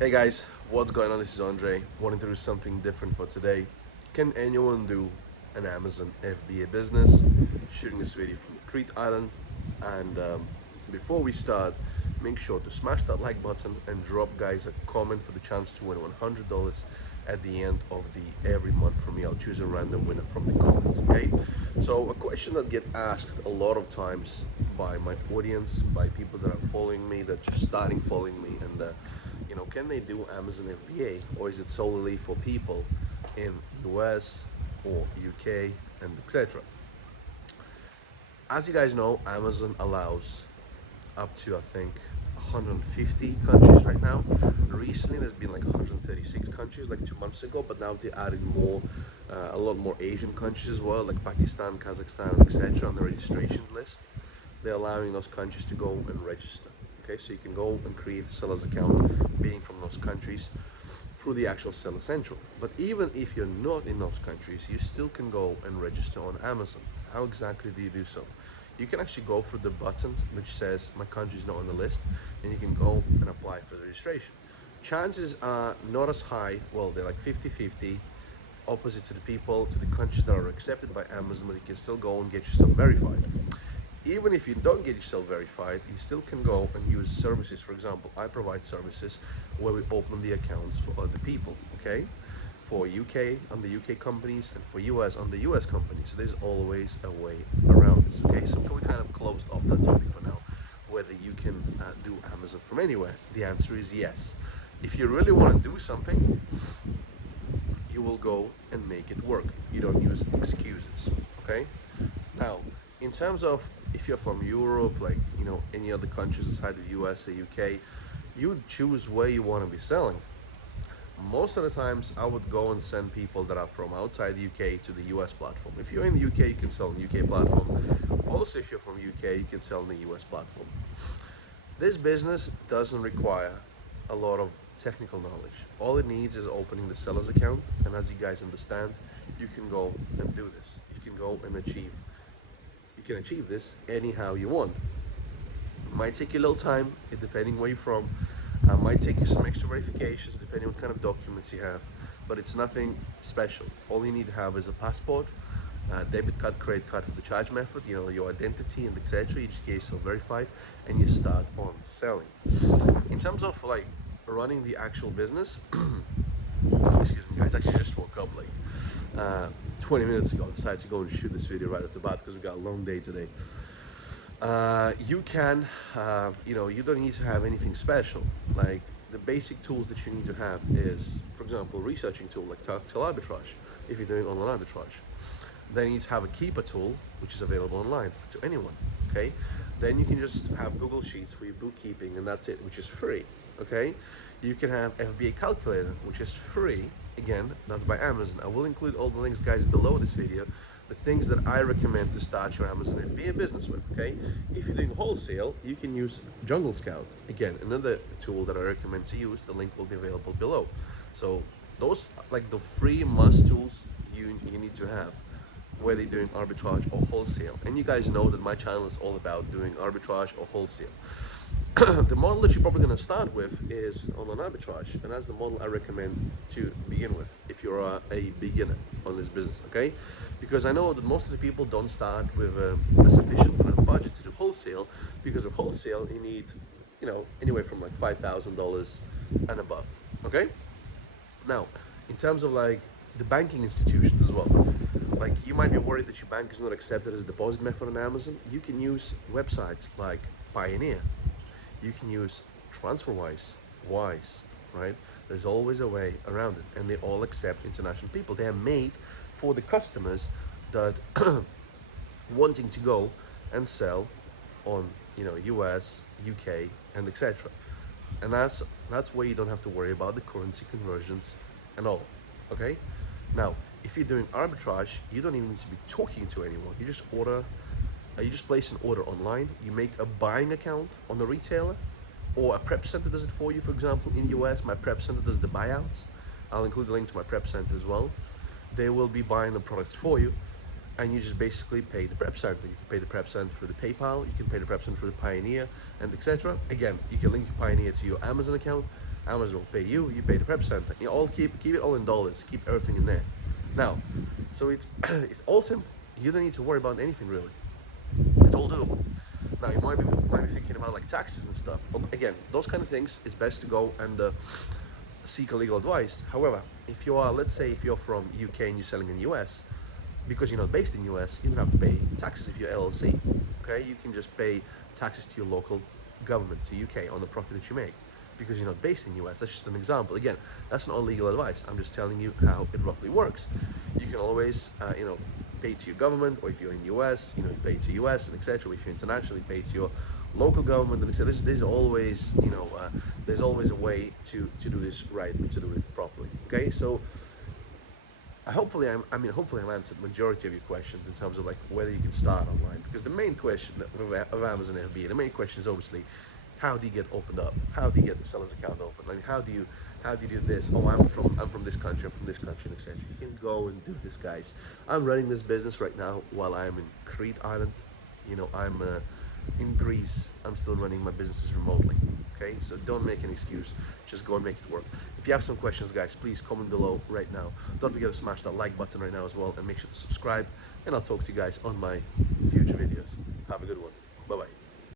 Hey guys, what's going on? This is Andrei. Wanting to do something different for today. Can anyone do an Amazon FBA business? Shooting this video from Crete Island. And before we start, make sure to smash that like button and drop guys a comment for the chance to win $100 at the end of the every month from me. I'll choose a random winner from the comments. Okay. So a question that get asked a lot of times by my audience, by people that are following me, that just starting following me, and can they do Amazon FBA, or is it solely for people in US or UK and etc. As you guys know, Amazon allows up to I think 150 countries right now. Recently there's been like 136 countries like 2 months ago, but now they added more, a lot more Asian countries as well, like Pakistan, Kazakhstan, etc. on the registration list. They're allowing those countries to go and register. Okay, so you can go and create a seller's account being from those countries through the actual Seller Central. But even if you're not in those countries, you still can go and register on Amazon. How exactly do you do so? You can actually go through the button which says my country is not on the list, and you can go and apply for the registration. Chances are not as high, well, they're like 50-50, opposite to the people, to the countries that are accepted by Amazon, but you can still go and get yourself verified. Even if you don't get yourself verified, you still can go and use services. For example, I provide services where we open the accounts for other people, okay? For UK on the UK companies, and for US on the US companies. So there's always a way around this, okay? So we kind of closed off that topic for now, whether you can do Amazon from anywhere. The answer is yes. If you really want to do something, you will go and make it work. You don't use excuses, okay? Now, in terms of if you're from Europe, like any other countries outside the US or UK, you choose where you want to be selling. Most of the times I would go and send people that are from outside the UK to the US platform. If you're in the UK, you can sell on the UK platform. Also, if you're from UK, you can sell on the US platform. This business doesn't require a lot of technical knowledge. All it needs is opening the seller's account, and as you guys understand, you can go and do this. You can go and achieve this anyhow you want. It might take you a little time, depending where you're from. Might take you some extra verifications depending on what kind of documents you have, but it's nothing special. All you need to have is a passport, debit card, credit card for the charge method, your identity and etc. You just get yourself verified and you start on selling. In terms of like running the actual business, excuse me guys, I actually just woke up like 20 minutes ago. I decided to go and shoot this video right off the bat because we got a long day today. You can, you don't need to have anything special. Like the basic tools that you need to have is, for example, researching tool like tactile arbitrage, if you're doing online arbitrage. Then you need to have a keeper tool, which is available online to anyone, okay? Then you can just have Google Sheets for your bookkeeping, and that's it, which is free, okay? You can have FBA calculator, which is free. Again, that's by Amazon. I will include all the links, guys, below this video. The things that I recommend to start your Amazon FBA business with, okay? If you're doing wholesale, you can use Jungle Scout. Again, another tool that I recommend to use. The link will be available below. So those like the free must tools you need to have, whether you're doing arbitrage or wholesale. And you guys know that my channel is all about doing arbitrage or wholesale. The model that you're probably going to start with is online arbitrage, and that's the model I recommend to begin with if you're a beginner on this business, okay? Because I know that most of the people don't start with a sufficient budget to do wholesale, because with wholesale you need, anywhere from like $5,000 and above, okay? Now, in terms of like the banking institutions as well, like you might be worried that your bank is not accepted as a deposit method on Amazon. You can use websites like Pioneer. You can use TransferWise, Wise, right? There's always a way around it, and they all accept international people. They are made for the customers that wanting to go and sell on, US, UK, and etc. And that's where you don't have to worry about the currency conversions and all, okay? Now, if you're doing arbitrage, you don't even need to be talking to anyone. You just you just place an order online, you make a buying account on the retailer, or a prep center does it for you. For example, in the US, my prep center does the buyouts. I'll include a link to my prep center as well. They will be buying the products for you, and you just basically pay the prep center. You can pay the prep center through the PayPal, you can pay the prep center through the Pioneer, and etc. Again, you can link your Pioneer to your Amazon account, Amazon will pay you, you pay the prep center. You all keep it all in dollars, keep everything in there. Now, so it's it's all simple. You don't need to worry about anything really. It's all doable. Now you might be thinking about like taxes and stuff. But again, those kind of things is best to go and seek a legal advice. However, if you are, let's say, if you're from UK and you're selling in the US, because you're not based in the US, you don't have to pay taxes if you're LLC. Okay, you can just pay taxes to your local government, to UK, on the profit that you make, because you're not based in the US. That's just an example. Again, that's not legal advice. I'm just telling you how it roughly works. You can always, pay to your government, or if you're in the US, you pay to US and etc. If you're internationally, pay to your local government and etc. There's always, there's always a way to do this right and to do it properly. Okay, so hopefully I've answered the majority of your questions in terms of like whether you can start online, because the main question of Amazon FBA, the main question is obviously, how do you get opened up? How do you get the seller's account open? Like how do you do this? Oh, I'm from this country, and etc. You can go and do this, guys. I'm running this business right now while I'm in Crete Island. I'm in Greece. I'm still running my businesses remotely. Okay, so don't make an excuse. Just go and make it work. If you have some questions, guys, please comment below right now. Don't forget to smash that like button right now as well, and make sure to subscribe. And I'll talk to you guys on my future videos. Have a good one.